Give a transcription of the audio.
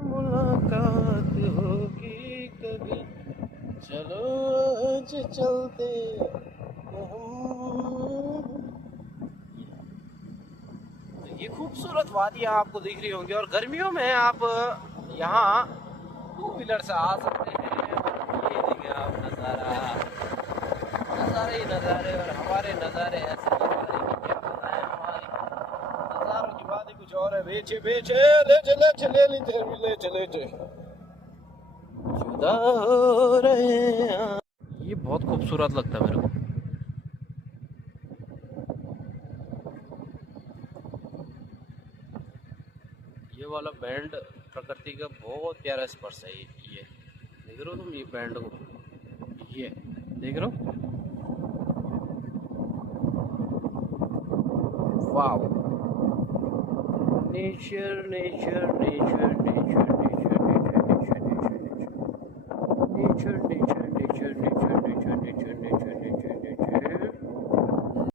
मुलाकात होगी कभी, चलो आज चलते हम। ये खूबसूरत वादियाँ आपको दिख रही होंगी, और गर्मियों में आप यहाँ टू व्हीलर से आ सकते हैं। और ये देखिए आप नज़ारा, नज़ारे ही नज़ारे, और हमारे नज़ारे ऐसे नज़ारे की क्या बताएं। हमारी नज़ारों की बात ही कुछ और है। बेचे बेचे ले चले चले ले चले जुदा हो रहे हैं। ये बहुत खूबसूरत लगता है मेरे को। ये वाला बैंड प्रकृति का बहुत प्यारा स्पर्श है। ये देख रहे हो तुम, ये बैंड को, ये देख रहे हो, wow. Nature nature nature nature nature nature nature nature nature nature nature nature nature nature nature